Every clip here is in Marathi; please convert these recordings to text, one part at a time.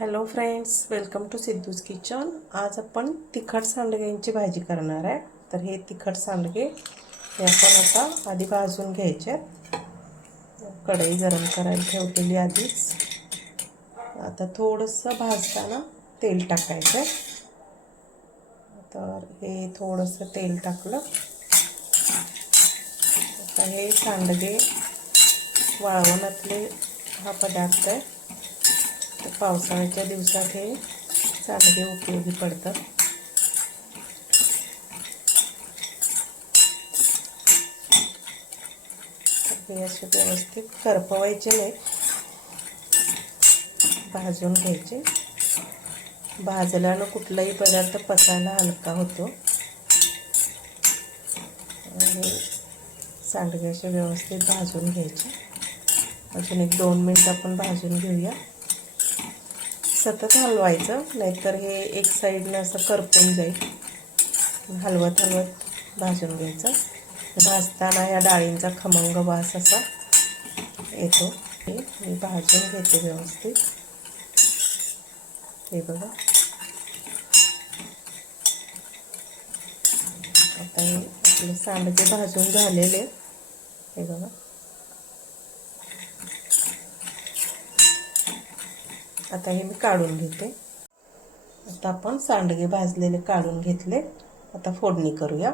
Hello friends, welcome to Siddhu's kitchen. आज आपण तिखट सांडग्यांची भाजी करणार आहे। तर हे तिखट सांडगे हे आपण आता आधी भाजून घ्यायचे। कढई गरम करायला ठेवलेली आधीच। आता थोडंसं भाजताना तेल टाकायचं। तर हे थोडंसं तेल टाकलं। आता हे सांडगे वाळवणातले हा पदार्थ आहे। तर पावसाळ्याच्या दिवसात हे सांडगे उपयोगी पडतात। हे असे व्यवस्थित करपवायचे नाही, भाजून घ्यायचे। भाजल्यानं कुठलाही पदार्थ पचायला हलका होतो। आणि सांडगे असे व्यवस्थित भाजून घ्यायचे। अजून 1-2 मिनिट आपण भाजून घेऊया। सतत हलवायचं, नाहीतर हे एक साईडने असं करपून जाईल। हलवत हलवत भाजून घ्यायचं। भाजताना या डाळींचा खमंग वास असा येतो। हे मी भाजून घेते व्यवस्थित। हे बघा, आता हे आपले सांडगे भाजून झालेले। हे बघा, आता हे मी काढून घेते। आता आपण सांडगे भाजलेले काढून घेतले। आता फोडणी करूया।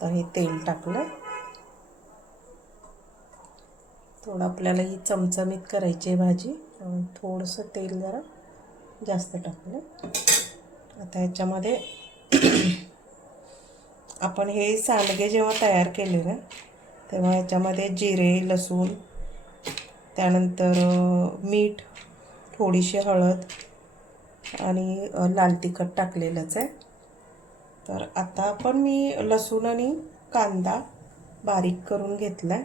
तर हे तेल टाकलं। थोडं आपल्याला ही चमचमीत करायची आहे भाजी, थोडंसं तेल जरा जास्त टाकलं। आता ह्याच्यामध्ये आपण हे सांडगे जेव्हा तयार केले ना, तेव्हा ह्याच्यामध्ये जिरे, लसूण, त्यानंतर मीठ, थोडीशी हळद आणि लाल तिखट टाकलेलंच आहे। तर आता पण मी लसूण आणि कांदा बारीक करून घेतलाय।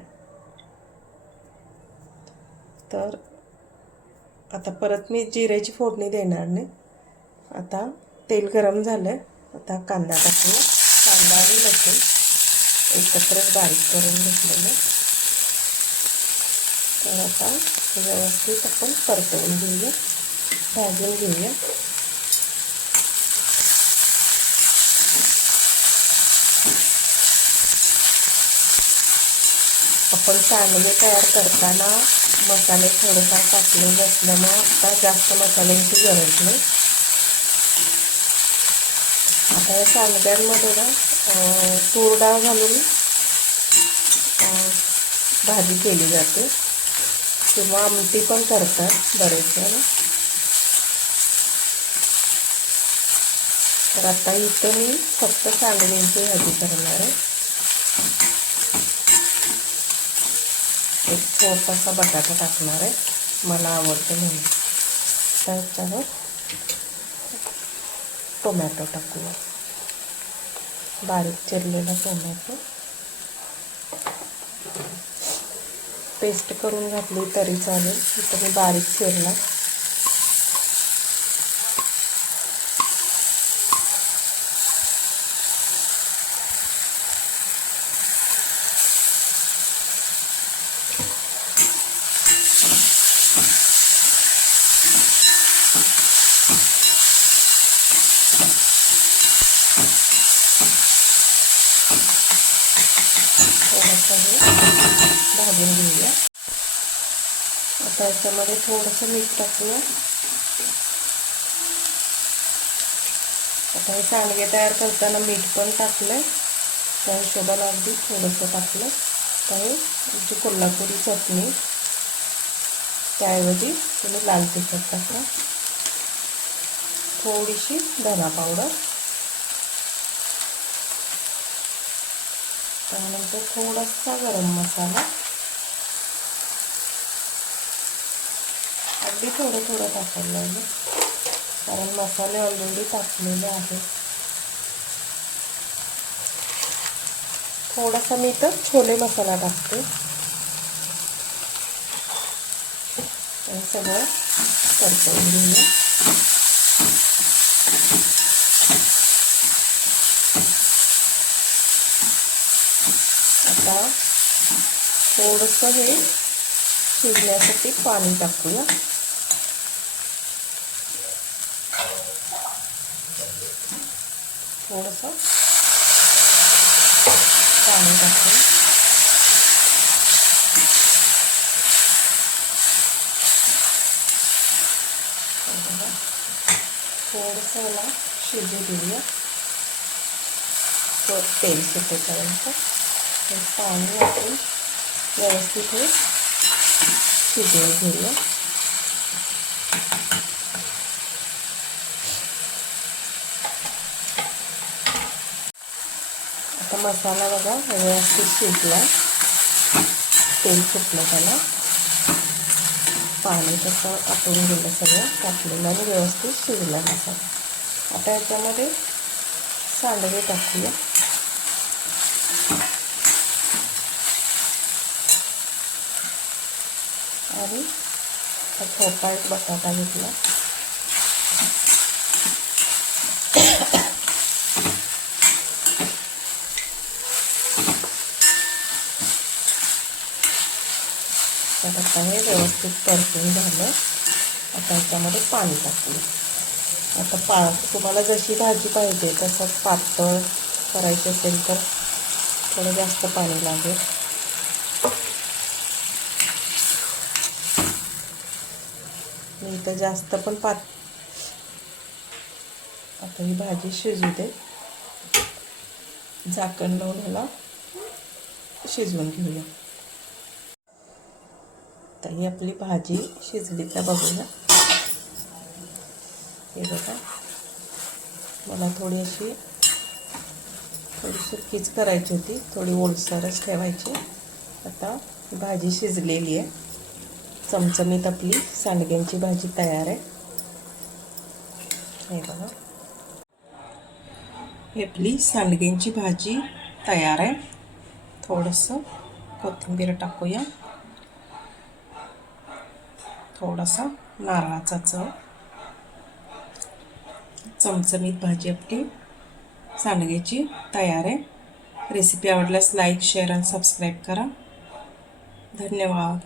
तर आता परत मी जिऱ्याची फोडणी देणार नाही। आता तेल गरम झालंय। आता कांदा टाकूया। कांदा आणि लसूण एकत्रच बारीक करून घेतलेलं। तर आता व्यवस्थित आपण परतवून घेऊया, भाजून घेऊया। आपण सांडगे तयार करताना मसाले थोडेफार टाकलेले असल्यामुळे आता जास्त मसाल्यांची गरज नाही। आता या सांडग्यांमध्ये ना तूर डाळ घालून भाजी केली जाते, किंवा आमटी पण करतात बरेच जण। तर आता इथं मी फक्त सांडग्यांची भाजी करणार आहे। एक छोटासा बटाटा टाकणार आहे, मला आवडते म्हणून। त्याच्यावर टोमॅटो टाकूया, बारीक चिरलेला टोमॅटो। पेस्ट करून घातली तरी चालेल, इथं मी बारीक चिरला। थोडंसं हे भाजून घेऊया। आता याच्यामध्ये थोडंसं मीठ टाकूया। आता हे सांडगे तयार करताना मीठ पण टाकलंय, त्या हिशोबाने अगदी थोडंसं टाकलं। तर हे आमची कोल्हापुरी चटणी, त्याऐवजी तुम्ही लाल तिखट टाका, थोडीशी धना पावडर, त्यानंतर थोडासा गरम मसाला, अगदी थोडं थोडं टाकायला लागेल, कारण मसाले ऑलरेडी टाकलेले आहेत। थोडासा मी तर छोले मसाला टाकते। आणि सगळं परतवून घेऊया। आता थोडंसं हे शिजण्यासाठी पाणी टाकूया। थोडंसं पाणी टाकून थोडंसं याला शिजू देऊया. तेल सुटेपर्यंत पाणी आपण व्यवस्थित हे शिजवून घेऊया. आता मसाला बघा व्यवस्थित शिजला, तेल सुटलं त्याला, पाणी तसं आटून गेलं सगळं टाकलेलं आणि व्यवस्थित शिजला मसाला. आता याच्यामध्ये सांडगे टाकूया. आणि छोटा एक बटाटा घेतला. आता हे व्यवस्थित परतून झालं. आता याच्यामध्ये पाणी टाकूया. आता तुम्हाला जशी भाजी पाहिजे तसं पातळ करायची असेल तर थोडं जास्त पाणी लागेल. मी इथं जास्त पण आता ही भाजी शिजू दे. झाकण लावून ह्याला शिजवून घेऊया. तर ही आपली भाजी शिजली का बघूया. हे बघा, मला थोडी सुकीच करायची होती, थोडी ओलसरच ठेवायची. आता भाजी शिजलेली आहे. चमचमीत आपली सांडग्यांची भाजी तयार आहे. हे बघा, ही आपली सांडग्यांची भाजी तयार आहे. थोडंसं कोथिंबीर टाकूया, थोडासा नारळाचा चव. चमचमीत भाजी आपली सांडग्याची तयार आहे. रेसिपी आवडल्यास लाईक, शेअर आणि सबस्क्राईब करा. धन्यवाद.